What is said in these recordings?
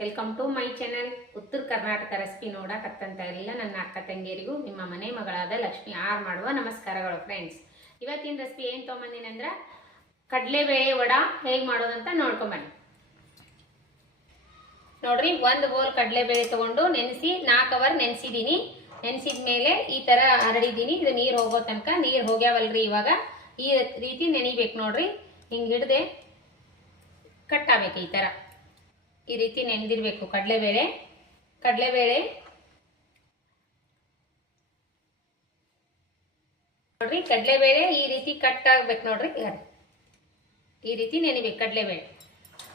Welcome to my channel. ಉತ್ತರ Karnataka recipe ನೋಡಕತ್ತಂತ ಎಲ್ಲ ನನ್ನ ಅಕ್ಕ ತಂಗಿಯರಿಗೂ ನಿಮ್ಮ ಮನೆ ಮಗಳಾದ ಲಕ್ಷ್ಮಿ ಆರ್ ಮಾಡುವ ನಮಸ್ಕಾರಗಳು ಫ್ರೆಂಡ್ಸ್. ಇವತ್ತಿನ ರೆಸಿಪಿ ಏನು ತೊಗೊಂಬಂದಿನಿ ಅಂದ್ರೆ ಕಡಲೆಬೇಳೆ ವಡಾ ಹೇಗೆ ಮಾಡೋದಂತ ನೋಡ್ಕೊಂಬನ್ನಿ. ನೋಡ್ರಿ, ಒಂದು ಬೋಲ್ ಕಡಲೆಬೇಳೆ ತಗೊಂಡು ನೆನೆಸಿ 4 ಅವರ್ ನೆನೆಸಿದ್ದೀನಿ. ನೆನೆಸಿದ ಮೇಲೆ ಈ ಥರ ಹರಡಿದ್ದೀನಿ. ಇದು ನೀರು ಹೋಗೋ ತನಕ, ನೀರು ಹೋಗ್ಯಾವಲ್ರಿ ಇವಾಗ ಈ ರೀತಿ ನೆನಿಬೇಕು. ನೋಡ್ರಿ, ಹಿಂಗೆ ಹಿಡ್ದೆ ಕಟ್ಟಾಗಬೇಕು. ಈ ರೀತಿ ನೆನೆದಿರ್ಬೇಕು ಕಡಲೆಬೇಳೆ. ನೋಡ್ರಿ, ಕಡಲೆಬೇಳೆ ಈ ರೀತಿ ಕಟ್ ಆಗ್ಬೇಕು. ನೋಡ್ರಿ, ಈ ರೀತಿ ನೆನಿಬೇಕು ಕಡಲೆಬೇಳೆ.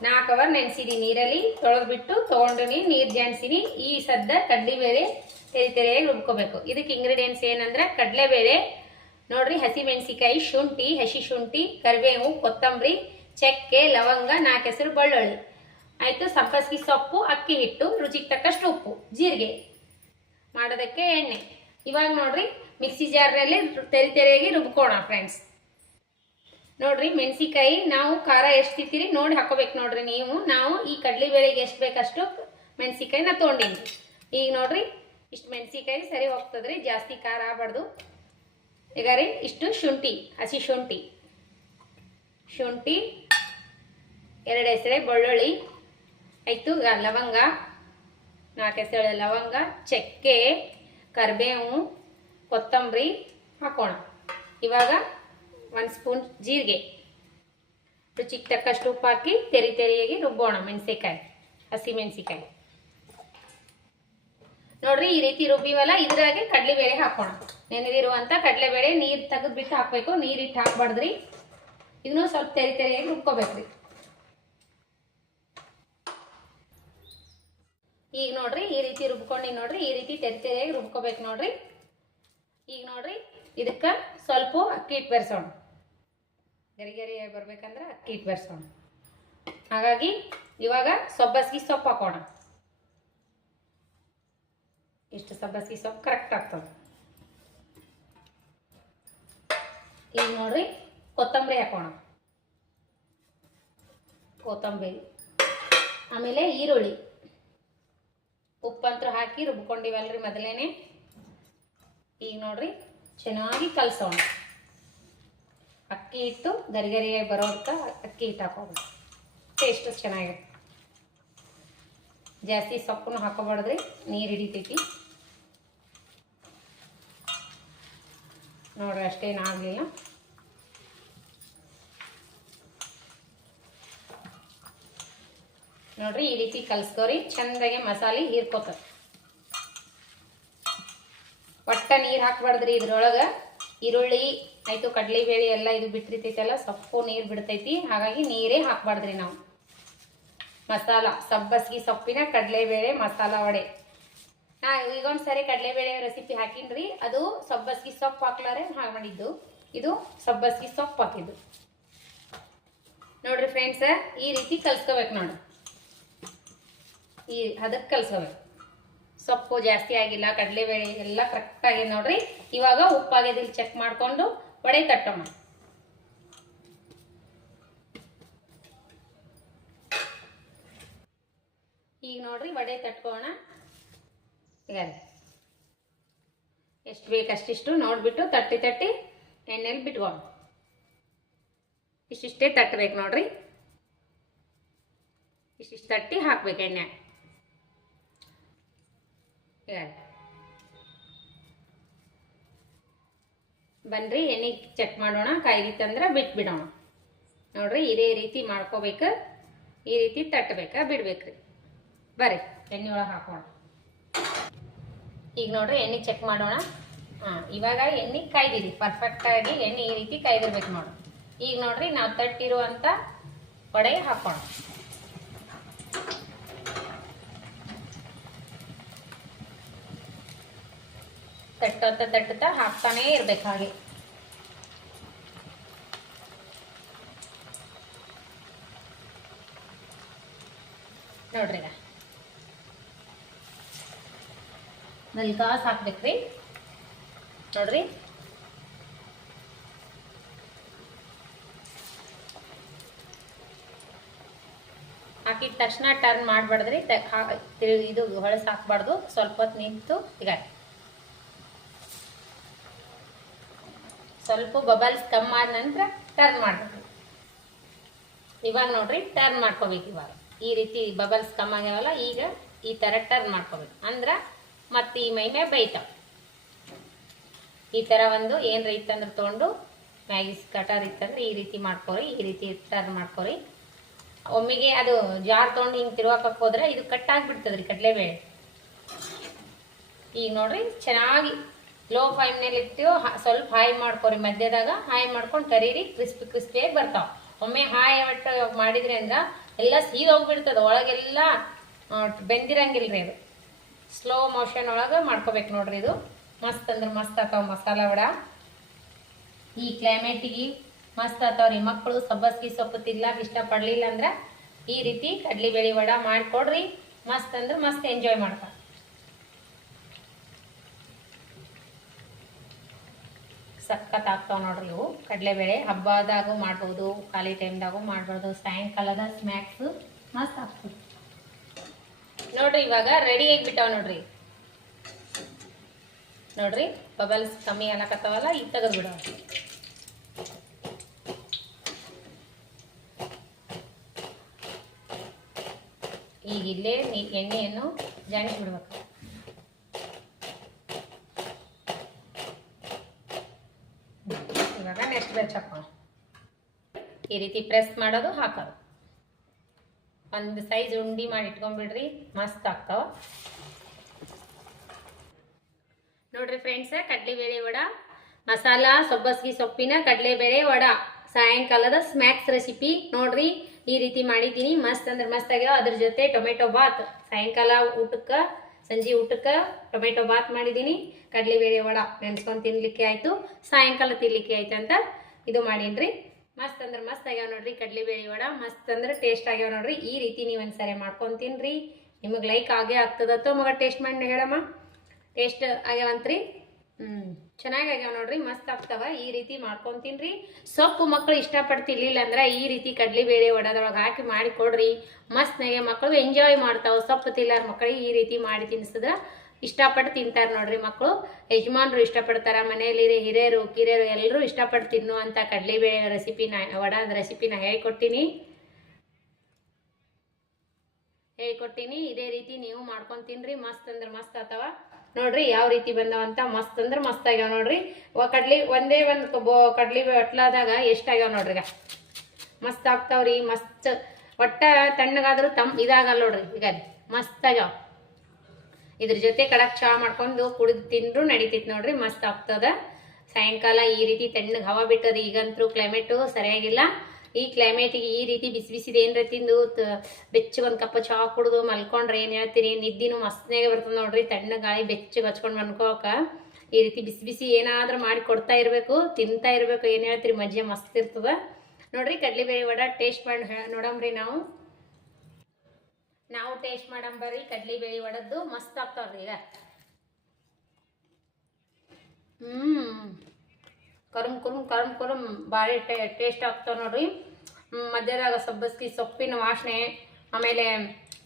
4 ಅವರ್ ನೆನೆಸಿಡಿ. ನೀರಲ್ಲಿ ತೊಳೆದ್ಬಿಟ್ಟು ತೊಗೊಂಡಿನಿ, ನೀರು ಜಾಣಿಸಿನಿ. ಈ ಸದ್ದ ಕಡಲೆಬೇಳೆ ತೆರೆಯಾಗಿ ರುಬ್ಕೋಬೇಕು. ಇದಕ್ಕೆ ಇಂಗ್ರೀಡಿಯೆಂಟ್ಸ್ ಏನಂದ್ರೆ ಕಡಲೆಬೇಳೆ, ನೋಡ್ರಿ, ಹಸಿಮೆಣಸಿಕಾಯಿ, ಶುಂಠಿ, ಹಸಿ ಶುಂಠಿ, ಕರಿಬೇವು, ಕೊತ್ತಂಬರಿ, ಚಕ್ಕೆ, ಲವಂಗ, 4 ಹೆಸರು ಬೆಳ್ಳುಳ್ಳಿ, ಆಯಿತು, ಸಬ್ಬಸಿಗೆ ಸೊಪ್ಪು, ಅಕ್ಕಿ ಹಿಟ್ಟು, ರುಚಿಗೆ ತಕ್ಕಷ್ಟು ಉಪ್ಪು, ಜೀರಿಗೆ, ಮಾಡೋದಕ್ಕೆ ಎಣ್ಣೆ. ಇವಾಗ ನೋಡ್ರಿ ಮಿಕ್ಸಿ ಜಾರ್ನಲ್ಲಿ ತೆರೆಯಾಗಿ ರುಬ್ಕೋಣ ಫ್ರೆಂಡ್ಸ್. ನೋಡ್ರಿ, ಮೆಣಸಿಕಾಯಿ ನಾವು ಖಾರ ಎಷ್ಟು ತಿಂತೀರಿ ನೋಡಿ ಹಾಕೋಬೇಕು. ನೋಡ್ರಿ, ನಾವು ಈ ಕಡಲೆಬೇಳೆಗೆ ಎಷ್ಟು ಬೇಕಷ್ಟು ಮೆಣಸಿಕಾಯಿನ ತೊಗೊಂಡಿನಿ. ಈಗ ನೋಡ್ರಿ ಇಷ್ಟು ಮೆಣಸಿಕಾಯಿ ಸರಿ ಹೋಗ್ತದ್ರಿ, ಜಾಸ್ತಿ ಖಾರ ಆಗಬಾರ್ದು. ಈಗ ರೀ ಇಷ್ಟು ಶುಂಠಿ, ಹಸಿ ಶುಂಠಿ 2 ಹೆಸರೆ ಬೆಳ್ಳುಳ್ಳಿ, ಆಯಿತು, ಲವಂಗ 4 ಹೆಸರು ಲವಂಗ, ಚಕ್ಕೆ, ಕರಿಬೇವು, ಕೊತ್ತಂಬರಿ ಹಾಕೋಣ. ಇವಾಗ 1 ಸ್ಪೂನ್ ಜೀರಿಗೆ, ರುಚಿಗೆ ತಕ್ಕಷ್ಟು ಉಪ್ಪು ಹಾಕಿ ತೆರೆಯಾಗಿ ರುಬ್ಬೋಣ ಮೆಣಸಿಕಾಯಿ, ಹಸಿ ಮೆಣಸಿಕಾಯಿ. ನೋಡ್ರಿ, ಈ ರೀತಿ ರುಬ್ಬಿವಲ್ಲ, ಇದ್ರಾಗೆ ಕಡಲೆಬೇಳೆ ಹಾಕೋಣ. ನೆನೆದಿರುವಂಥ ಕಡಲೆಬೇಳೆ ನೀರು ತೆಗೆದ್ಬಿಟ್ಟು ಹಾಕಬೇಕು, ನೀರಿಟ್ಟು ಹಾಕ್ಬಾರ್ದ್ರಿ. ಇದನ್ನು ಸ್ವಲ್ಪ ತೆರೆಯಾಗಿ ರುಬ್ಕೋಬೇಕ್ರಿ. ಈಗ ನೋಡ್ರಿ ಈ ರೀತಿ ರುಬ್ಕೊಂಡು, ನೋಡ್ರಿ ಈ ರೀತಿ ತೆರೆಯಾಗಿ ರುಬ್ಕೋಬೇಕು. ನೋಡ್ರಿ, ಈಗ ನೋಡ್ರಿ ಇದಕ್ಕೆ ಸ್ವಲ್ಪ ಅಕ್ಕಿ ಹಿಟ್ಟು ಬೆರೆಸೋಣ. ಗರಿ ಬರ್ಬೇಕಂದ್ರೆ ಅಕ್ಕಿ ಹಿಟ್ಟು ಬೆರೆಸೋಣ. ಹಾಗಾಗಿ ಇವಾಗ ಸಬ್ಬಸಿಗೆ ಸೊಪ್ಪು ಹಾಕೋಣ. ಇಷ್ಟು ಸಬ್ಬಸಿಗೆ ಸೊಪ್ಪು ಕರೆಕ್ಟ್ ಆಗ್ತದೆ. ಈಗ ನೋಡ್ರಿ ಕೊತ್ತಂಬರಿ ಹಾಕೋಣ. ಕೊತ್ತಂಬರಿ, ಆಮೇಲೆ ಈರುಳ್ಳಿ, ಉಪ್ಪಂತ್ರ ಹಾಕಿ ರುಬ್ಕೊಂಡಿವಲ್ರಿ ಮೊದಲೇನೆ. ಈಗ ನೋಡ್ರಿ ಚೆನ್ನಾಗಿ ಕಲಸೋಣ. ಅಕ್ಕಿ ಹಿಟ್ಟು ಗರಿಯಾಗಿ ಬರೋಂಥ ಅಕ್ಕಿ ಹಿಟ್ಟು ಹಾಕೋದು, ಟೇಸ್ಟ್ ಚೆನ್ನಾಗಿರುತ್ತೆ. ಜಾಸ್ತಿ ಸೊಪ್ಪನ್ನು ಹಾಕೋಬಾರ್ದ್ರಿ, ನೀರು ಹಿಡಿತೈತಿ. ನೋಡ್ರಿ ಅಷ್ಟೇನಾಗಲಿಲ್ಲ. ನೋಡ್ರಿ ಈ ರೀತಿ ಕಲ್ಸ್ಕೋರಿ, ಚಂದಾಗೆ ಮಸಾಲೆ ಹೀರ್ಕೋತದೆ. ಒಟ್ಟ ನೀರು ಹಾಕ್ಬಾರ್ದ್ರಿ ಇದ್ರೊಳಗೆ. ಈರುಳ್ಳಿ ಆಯಿತು, ಕಡಲೆಬೇಳೆ ಎಲ್ಲ ಇದು ಬಿಟ್ಟಿರ್ತೈತಲ್ಲ, ಸೊಪ್ಪು ನೀರು ಬಿಡ್ತೈತಿ. ಹಾಗಾಗಿ ನೀರೇ ಹಾಕ್ಬಾರ್ದ್ರಿ ನಾವು. ಮಸಾಲ ಸಬ್ಬಸಿಗೆ ಸೊಪ್ಪಿನ ಕಡಲೆಬೇಳೆ ಮಸಾಲ ವಡೆ. ಈಗ ಒಂದ್ಸರಿ ಕಡಲೆಬೇಳೆ ರೆಸಿಪಿ ಹಾಕಿನ್ರಿ, ಅದು ಸಬ್ಬಸಿಗೆ ಸೊಪ್ಪು ಹಾಕ್ಲಾರೆ ಹಾಗೆ ಮಾಡಿದ್ದು. ಇದು ಸಬ್ಬಸಿಗೆ ಸೊಪ್ಪು ಹಾಕಿದ್ದು. ನೋಡ್ರಿ ಫ್ರೆಂಡ್ಸ್, ಈ ರೀತಿ ಕಲ್ಸ್ಕೋಬೇಕು. ನೋಡ್ರಿ ಅದಕ್ಕೆ ಕಲ್ಸ್ಕೋಬೇಕು. ಸೊಪ್ಪು ಜಾಸ್ತಿ ಆಗಿಲ್ಲ, ಕಡಲೆಬೇಳೆ ಎಲ್ಲ ಕರೆಕ್ಟ್ ಆಗಿದೆ. ನೋಡ್ರಿ, ಇವಾಗ ಉಪ್ಪಾಗಿದ್ದಿಲ್ಲ ಚೆಕ್ ಮಾಡಿಕೊಂಡು ವಡೆ ತಟ್ಟೋಣ. ಈಗ ನೋಡ್ರಿ ವಡೆ ತಟ್ಕೋಣ. ಈಗ ಎಷ್ಟು ಬೇಕಷ್ಟಿಷ್ಟು ನೋಡ್ಬಿಟ್ಟು ತಟ್ಟಿ ಎಣ್ಣೆಲಿ ಬಿಟ್ಕೋಣ. ಇಷ್ಟಿಷ್ಟೇ ತಟ್ಟಬೇಕು. ನೋಡ್ರಿ ಇಷ್ಟಿಷ್ಟು ತಟ್ಟಿ ಹಾಕ್ಬೇಕು ಎಣ್ಣೆ. ಬನ್ರಿ ಎಣ್ಣೆ ಚೆಕ್ ಮಾಡೋಣ. ಕಾಯ್ದಿತ್ತಂದ್ರೆ ಬಿಟ್ಬಿಡೋಣ. ನೋಡ್ರಿ ಇದೇ ರೀತಿ ಮಾಡ್ಕೋಬೇಕು, ಈ ರೀತಿ ತಟ್ಟಬೇಕಾ ಬಿಡ್ಬೇಕ್ರಿ. ಬರ್ರಿ ಎಣ್ಣೆ ಒಳಗೆ ಹಾಕೋಣ. ಈಗ ನೋಡ್ರಿ ಎಣ್ಣೆ ಚೆಕ್ ಮಾಡೋಣ. ಇವಾಗ ಎಣ್ಣೆ ಕಾಯ್ದಿರಿ, ಪರ್ಫೆಕ್ಟಾಗಿ ಎಣ್ಣೆ ಈ ರೀತಿ ಕಾಯ್ದಿರ್ಬೇಕು ನೋಡ್ರಿ. ಈಗ ನೋಡ್ರಿ ನಾವು ತಟ್ಟಿರುವಂಥ ವಡೆ ಹಾಕೋಣ. ತಟ್ಟುತ್ತಾ ಹಾಕ್ತಾನೇ ಇರ್ಬೇಕು. ಹಾಗೆ ನೋಡ್ರಿ, ಗಾಸ್ ಹಾಕ್ಬೇಕ್ರಿ. ನೋಡ್ರಿ ಹಾಕಿದ ತಕ್ಷಣ ಟರ್ನ್ ಮಾಡಬಾರ್ದ್ರಿ, ಇದು ಹೊಳಸು ಹಾಕ್ಬಾರ್ದು. ಸ್ವಲ್ಪ ಹೊತ್ತು ನಿಂತು ಈಗ ಸ್ವಲ್ಪ ಬಬಲ್ಸ್ ಕಮ್ಮಿ ಆದ ನಂತರ ಟರ್ನ್ ಮಾಡಬೇಕು. ಇವಾಗ ನೋಡ್ರಿ ಟರ್ನ್ ಮಾಡ್ಕೋಬೇಕು. ಇವಾಗ ಈ ರೀತಿ ಬಬಲ್ಸ್ ಕಮ್ಮಿ ಆಗ್ಯಾವಲ್ಲ, ಈಗ ಈ ಥರ ಟರ್ನ್ ಮಾಡ್ಕೋಬೇಕು. ಅಂದ್ರೆ ಮತ್ತೆ ಈ ಮೈಮೆ ಬೈತಾವ. ಈ ಥರ ಒಂದು ಏನರ ಇತ್ತಂದ್ರೆ ತೊಗೊಂಡು ಮ್ಯಾಗಿ ಕಟರ್ ಇತ್ತಂದ್ರೆ ಈ ರೀತಿ ಮಾಡ್ಕೊರಿ, ಈ ರೀತಿ ಟರ್ನ್ ಮಾಡ್ಕೊರಿ. ಒಮ್ಮೆಗೆ ಅದು ಜಾರ್ ತೊಗೊಂಡು ಹಿಂಗೆ ತಿರುವಾಕಕ್ಕೆ ಹೋದ್ರೆ ಇದು ಕಟ್ಟಾಗ್ಬಿಡ್ತದ್ರಿ ಕಡಲೆಬೇಳೆ. ಈಗ ನೋಡ್ರಿ ಚೆನ್ನಾಗಿ ಲೋ ಫ್ಲೇಮ್ನಲ್ಲಿ ಇರ್ತೀವೋ ಸ್ವಲ್ಪ ಹಾಯ್ ಮಾಡ್ಕೊರಿ. ಮಧ್ಯದಾಗ ಹಾಯ್ ಮಾಡ್ಕೊಂಡು ಕರೀರಿ, ಕ್ರಿಸ್ಪಿಯಾಗಿ ಬರ್ತಾವ. ಒಮ್ಮೆ ಹಾಯ್ ಒಟ್ಟು ಮಾಡಿದ್ರಿ ಅಂದ್ರೆ ಎಲ್ಲ ಸೀದೋಗ್ಬಿಡ್ತದೆ, ಒಳಗೆಲ್ಲ ಬೆಂದಿರಂಗಿಲ್ರಿ. ಇದು ಸ್ಲೋ ಮೋಷನ್ ಒಳಗೆ ಮಾಡ್ಕೋಬೇಕು ನೋಡ್ರಿ. ಇದು ಮಸ್ತ್ ಅಂದ್ರೆ ಮಸ್ತ್ ಆತಾವ ಮಸಾಲ ವಡ. ಈ ಕ್ಲೈಮೇಟಿಗೆ ಮಸ್ತ್ ಆತಾವ್ರಿ. ಮಕ್ಕಳು ಸಬ್ಬಸ್ಗಿ ಸೊಪ್ಪು ತಿನ್ಲಾಕ ಇಷ್ಟಪಡಲಿಲ್ಲ ಅಂದ್ರೆ ಈ ರೀತಿ ಕಡ್ಲಿಬೇಳೆ ವಡ ಮಾಡಿಕೊಡ್ರಿ. ಮಸ್ತ್ ಅಂದ್ರೆ ಮಸ್ತ್ ಎಂಜಾಯ್ ಮಾಡ್ತಾರೆ. ಸಖತ್ ಆಗ್ತಾವ ನೋಡ್ರಿ ಇವು ಕಡಲೆಬೇಳೆ. ಹಬ್ಬದಾಗೂ ಮಾಡ್ಬೋದು, ಖಾಲಿ ಟೈಮ್ದಾಗೂ ಮಾಡ್ಬೋದು, ಸಾಯಂಕಾಲದ ಸ್ನ್ಯಾಕ್ಸ್ ಮಸ್ತ್ ಆಗ್ತದೆ ನೋಡ್ರಿ. ಇವಾಗ ರೆಡಿ ಆಗಿಬಿಟ್ಟಾವ ನೋಡ್ರಿ. ನೋಡ್ರಿ ಬಬಲ್ಸ್ ಕಮ್ಮಿ ಅನ್ನಕತ್ತಾವಲ್ಲ, ಈಗ ತೆಗೆದು ಬಿಡೋ. ಈಗ ಇಲ್ಲೇ ಎಣ್ಣೆಯನ್ನು ಜಾಣಿಸಿ ಬಿಡ್ಬೇಕು. ಇವಾಗ ನೆಕ್ಸ್ಟ್ ಬ್ಯಾಚ್ ಹಾಕೋಣ. ಈ ರೀತಿ ಪ್ರೆಸ್ ಮಾಡೋದು, ಹಾಕೋದು. ಒಂದು ಸೈಜ್ ಉಂಡಿ ಮಾಡಿ ಇಟ್ಕೊಂಡ್ಬಿಡ್ರಿ, ಮಸ್ತ್ ಆಗ್ತಾವ ನೋಡ್ರಿ ಫ್ರೆಂಡ್ಸ್. ಕಡಲೆಬೇಳೆ ವಡ, ಮಸಾಲ ಸಬ್ಬಸ್ಗಿ ಸೊಪ್ಪಿನ ಕಡಲೆಬೇಳೆ ವಡ ಸಾಯಂಕಾಲದ ಸ್ನ್ಯಾಕ್ಸ್ ರೆಸಿಪಿ ನೋಡ್ರಿ. ಈ ರೀತಿ ಮಾಡಿದ್ದೀನಿ, ಮಸ್ತ್ ಅಂದ್ರೆ ಮಸ್ತ್ ಆಗ್ಯಾವ. ಅದ್ರ ಜೊತೆ ಟೊಮೆಟೊ ಬಾತ್, ಸಾಯಂಕಾಲ ಊಟಕ್ಕೆ ಸಂಜೆ ಊಟಕ್ಕೆ ಟೊಮೆಟೊ ಬಾತ್ ಮಾಡಿದ್ದೀನಿ. ಕಡಲೆಬೇಳೆ ವಡ ನೆನ್ಸ್ಕೊಂಡು ತಿನ್ಲಿಕ್ಕೆ ಆಯಿತು, ಸಾಯಂಕಾಲ ತಿನ್ಲಿಕ್ಕೆ ಆಯ್ತು ಅಂತ ಇದು ಮಾಡೀನಿ. ಮಸ್ತ್ ಅಂದ್ರೆ ಮಸ್ತ್ ಆಗ್ಯಾವ ನೋಡ್ರಿ ಕಡಲೆಬೇಳೆ ವಡ. ಮಸ್ತ್ ಅಂದ್ರೆ ಟೇಸ್ಟ್ ಆಗ್ಯಾವ ನೋಡ್ರಿ. ಈ ರೀತಿ ನೀವು ಒಂದ್ಸರಿ ಮಾಡ್ಕೊಂಡು ತಿನ್ರಿ, ನಿಮಗೆ ಲೈಕ್ ಆಗೇ ಆಗ್ತದತ್ತೋ ಮಗ. ಟೇಸ್ಟ್ ಮಾಡಿ ಹೇಳಮ್ಮ, ಟೇಸ್ಟ್ ಆಗ್ಯಾವಂತ್ರಿ. ಚೆನ್ನಾಗಿ ಆಗ್ಯಾವ ನೋಡ್ರಿ, ಮಸ್ತ್ ಆಗ್ತಾವ. ಈ ರೀತಿ ಮಾಡ್ಕೊಂಡು ತಿನ್ರಿ. ಸೊಪ್ಪು ಮಕ್ಕಳು ಇಷ್ಟಪಟ್ಟು ತಿನ್ಲಿಲ್ಲ ಅಂದ್ರೆ ಈ ರೀತಿ ಕಡಲೆಬೇಳೆ ವಡದೊಳಗೆ ಹಾಕಿ ಮಾಡಿ ಕೊಡ್ರಿ. ಮಸ್ತ್ನಾಗೆ ಮಕ್ಕಳು ಎಂಜಾಯ್ ಮಾಡ್ತಾವೆ. ಸೊಪ್ಪು ತಿನ್ನಾರ ಮಕ್ಕಳಿಗೆ ಈ ರೀತಿ ಮಾಡಿ ತಿನ್ನಿಸಿದ್ರೆ ಇಷ್ಟಪಟ್ಟು ತಿಂತಾರೆ ನೋಡ್ರಿ ಮಕ್ಕಳು. ಯಜಮಾನ್ರು ಇಷ್ಟಪಡ್ತಾರ, ಮನೆಯಲ್ಲಿ ಹಿರಿಯರು ಕಿರಿಯರು ಎಲ್ಲರೂ ಇಷ್ಟಪಟ್ಟು ತಿನ್ನುವಂಥ ಕಡಲೆಬೇಳೆ ವಡದ ರೆಸಿಪಿನ ಹೇಳ್ಕೊಟ್ಟಿನಿ. ಇದೇ ರೀತಿ ನೀವು ಮಾಡ್ಕೊಂಡು ತಿನ್ರಿ. ಮಸ್ತ್ ಅಂದ್ರೆ ಮಸ್ತ್ ಆತಾವ ನೋಡ್ರಿ. ಯಾವ ರೀತಿ ಬಂದವಂತ ಮಸ್ತ್ ಅಂದ್ರೆ ಮಸ್ತ್ ಆಗ್ಯಾವ ನೋಡ್ರಿ. ಒಂದೇ ಒಂದು ಕಡ್ಲಿ ಹೊಟ್ಲಾದಾಗ ಎಷ್ಟಾಗ್ಯಾವ ನೋಡ್ರಿ. ಈಗ ಮಸ್ತ್ ಆಗ್ತಾವ್ರಿ. ಮಸ್ತ್ ಒಟ್ಟ ತಣ್ಣಗಾದ್ರೂ ಇದಾಗಲ್ಲ ನೋಡ್ರಿ. ಈಗ ಮಸ್ತ್ ಆಗ್ಯಾವ. ಇದ್ರ ಜೊತೆ ಕಡಕ್ ಚಹಾ ಮಾಡ್ಕೊಂಡು ಕುಡಿದು ತಿಂದ್ರು ನಡೀತೈತಿ ನೋಡ್ರಿ, ಮಸ್ತ್ ಆಗ್ತದ. ಸಾಯಂಕಾಲ ಈ ರೀತಿ ತಣ್ಣಗೆ ಹವಾ ಬಿಟ್ಟದ. ಈಗಂತೂ ಕ್ಲೈಮೇಟು ಸರಿಯಾಗಿಲ್ಲ. ಈ ಕ್ಲೈಮೇಟಿಗೆ ಈ ರೀತಿ ಬಿಸಿ ಬಿಸಿದ ಏನ್ರ ತಿಂದು ಬೆಚ್ಚಗೆ ಒಂದು ಕಪ್ ಚಹಾ ಕುಡಿದು ಮಲ್ಕೊಂಡ್ರೆ ಏನು ಹೇಳ್ತೀರಿ, ನಿದ್ದಿನೂ ಮಸ್ತ್ನಾಗೆ ಬರ್ತದೆ ನೋಡ್ರಿ. ತಣ್ಣ ಗಾಳಿ ಬೆಚ್ಚಗೆ ಹಚ್ಕೊಂಡು ಮನ್ಕೋಕ ಈ ರೀತಿ ಬಿಸಿ ಬಿಸಿ ಏನಾದ್ರೂ ಮಾಡಿ ಕೊಡ್ತಾ ಇರಬೇಕು, ತಿಂತಾ ಇರಬೇಕು. ಏನು ಹೇಳ್ತೀರಿ, ಮಜ್ಜೆ ಮಸ್ತ್ ಇರ್ತದ ನೋಡ್ರಿ. ಕಡಲೆಬೇಳೆ ವಡ ಟೇಸ್ಟ್ ಮಾಡಿ ನೋಡಮ್ರಿ. ನಾವು ಟೇಸ್ಟ್ ಮಾಡಂಬರ್ರಿ ಕಡಲೆಬೇಳೆ ವಡದ್ದು. ಮಸ್ತ್ ಆಗ್ತಾವ್ರಿ. ಈಗ ಕರುಮ್ ಕುರುಮ್ ಕರುಮ್ ಕುರುಮ್ ಭಾರಿ ಟೇಸ್ಟ್ ಆಗ್ತಾವ ನೋಡ್ರಿ. ಮಧ್ಯದಾಗ ಸಬ್ಬಸ್ಗಿ ಸೊಪ್ಪಿನ ವಾಸನೆ, ಆಮೇಲೆ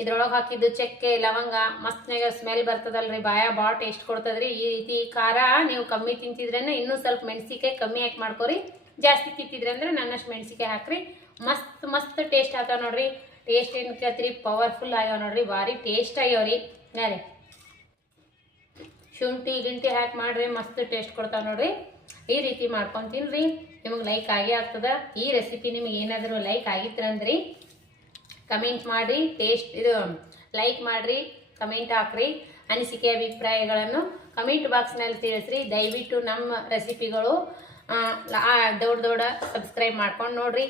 ಇದ್ರೊಳಗೆ ಹಾಕಿದ್ದು ಚಕ್ಕೆ ಲವಂಗ ಮಸ್ತ್ನಾಗ ಸ್ಮೆಲ್ ಬರ್ತದಲ್ರಿ. ಭಾಳ ಟೇಸ್ಟ್ ಕೊಡ್ತದ್ರಿ. ಈ ರೀತಿ ಖಾರ ನೀವು ಕಮ್ಮಿ ತಿಂತಿದ್ರೇನೆ ಇನ್ನೂ ಸ್ವಲ್ಪ ಮೆಣಸಿಕಾಯಿ ಕಮ್ಮಿ ಹಾಕಿ ಮಾಡ್ಕೊರಿ. ಜಾಸ್ತಿ ತಿಂತಿದ್ರೆ ಅಂದ್ರೆ ನನ್ನಷ್ಟು ಮೆಣಸಿಕಾಯಿ ಹಾಕ್ರಿ. ಮಸ್ತ್ ಮಸ್ತ್ ಟೇಸ್ಟ್ ಆಗ್ತಾವ ನೋಡ್ರಿ. ಟೇಸ್ಟ್ ಏನು ಕೇಳ್ತೀರಿ, ಪವರ್ಫುಲ್ ಆಗ್ಯಾವ ನೋಡ್ರಿ. ಭಾರಿ ಟೇಸ್ಟ್ ಆಗ್ಯಾವ್ರಿ. ನಾಳೆ ಶುಂಠಿ ಗಿಂಟಿ ಹಾಕಿ ಮಾಡ್ರಿ, ಮಸ್ತ್ ಟೇಸ್ಟ್ ಕೊಡ್ತಾವ ನೋಡ್ರಿ. ಈ ರೀತಿ ಮಾಡ್ಕೊಂಡು ತಿನ್ರಿ, ನಿಮಗೆ ಲೈಕ್ ಆಗೇ ಆಗ್ತದ. ಈ ರೆಸಿಪಿ ನಿಮಗೆ ಏನಾದರೂ ಲೈಕ್ ಆಗಿತ್ತಂದ್ರಿ ಕಮೆಂಟ್ ಮಾಡಿರಿ. ಲೈಕ್ ಮಾಡಿರಿ, ಕಮೆಂಟ್ ಹಾಕ್ರಿ. ಅನಿಸಿಕೆ ಅಭಿಪ್ರಾಯಗಳನ್ನು ಕಮೆಂಟ್ ಬಾಕ್ಸ್ನಲ್ಲಿ ತಿಳಿಸ್ರಿ. ದಯವಿಟ್ಟು ನಮ್ಮ ರೆಸಿಪಿಗಳು ದೊಡ್ಡ ಸಬ್ಸ್ಕ್ರೈಬ್ ಮಾಡ್ಕೊಂಡು ನೋಡ್ರಿ.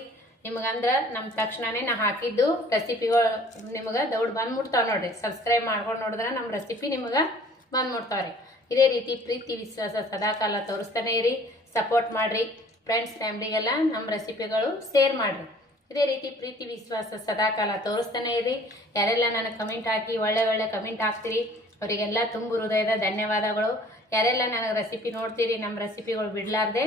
ನಿಮಗಂದ್ರೆ ನಮ್ಮ ತಕ್ಷಣನೇ ನಾ ಹಾಕಿದ್ದು ರೆಸಿಪಿಗಳು ನಿಮಗೆ ಬಂದ್ಬಿಡ್ತಾವೆ ನೋಡ್ರಿ. ಸಬ್ಸ್ಕ್ರೈಬ್ ಮಾಡ್ಕೊಂಡು ನೋಡಿದ್ರೆ ನಮ್ಮ ರೆಸಿಪಿ ನಿಮಗೆ ಬಂದ್ಬಿಡ್ತಾವ್ರಿ. ಇದೇ ರೀತಿ ಪ್ರೀತಿ ವಿಶ್ವಾಸ ಸದಾಕಾಲ ತೋರಿಸ್ತಾನೆ ಇರಿ. ಸಪೋರ್ಟ್ ಮಾಡಿರಿ. ಫ್ರೆಂಡ್ಸ್ ಫ್ಯಾಮ್ಲಿಗೆಲ್ಲ ನಮ್ಮ ರೆಸಿಪಿಗಳು ಶೇರ್ ಮಾಡಿರಿ. ಇದೇ ರೀತಿ ಪ್ರೀತಿ ವಿಶ್ವಾಸ ಸದಾಕಾಲ ತೋರಿಸ್ತಾನೆ ಇರಿ. ಯಾರೆಲ್ಲ ನನಗೆ ಕಮೆಂಟ್ ಹಾಕಿ ಒಳ್ಳೆ ಕಮೆಂಟ್ ಹಾಕ್ತೀರಿ ಅವರಿಗೆಲ್ಲ ತುಂಬ ಹೃದಯದ ಧನ್ಯವಾದಗಳು. ಯಾರೆಲ್ಲ ನನಗೆ ರೆಸಿಪಿ ನೋಡ್ತೀರಿ, ನಮ್ಮ ರೆಸಿಪಿಗಳು ಬಿಡಲಾರ್ದೆ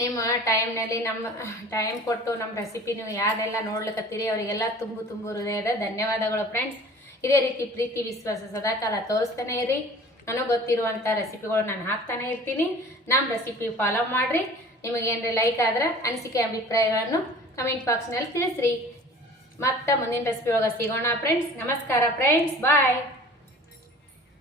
ನಿಮ್ಮ ಟೈಮ್ನಲ್ಲಿ ನಮ್ಮ ಟೈಮ್ ಕೊಟ್ಟು ನಮ್ಮ ರೆಸಿಪಿ ನೀವು ಯಾರೆಲ್ಲ ನೋಡ್ಲಿಕ್ಕತ್ತೀರಿ ಅವರಿಗೆಲ್ಲ ತುಂಬು ಹೃದಯದ ಧನ್ಯವಾದಗಳು ಫ್ರೆಂಡ್ಸ್. ಇದೇ ರೀತಿ ಪ್ರೀತಿ ವಿಶ್ವಾಸ ಸದಾಕಾಲ ತೋರಿಸ್ತಾನೆ ಇರಿ. ನನಗೆ ಗೊತ್ತಿರುವಂಥ ರೆಸಿಪಿಗಳು ನಾನು ಹಾಕ್ತಾನೆ ಇರ್ತೀನಿ. ನಮ್ಮ ರೆಸಿಪಿ ಫಾಲೋ ಮಾಡಿರಿ. ನಿಮಗೇನ್ರಿ ಲೈಕ್ ಆದ್ರೆ ಅನಿಸಿಕೆ ಅಭಿಪ್ರಾಯಗಳನ್ನು ಕಮೆಂಟ್ ಬಾಕ್ಸ್ನಲ್ಲಿ ತಿಳಿಸ್ರಿ. ಮತ್ತೆ ಮುಂದಿನ ರೆಸಿಪಿ ಒಳಗೆ ಸಿಗೋಣ ಫ್ರೆಂಡ್ಸ್. ನಮಸ್ಕಾರ ಫ್ರೆಂಡ್ಸ್, ಬಾಯ್.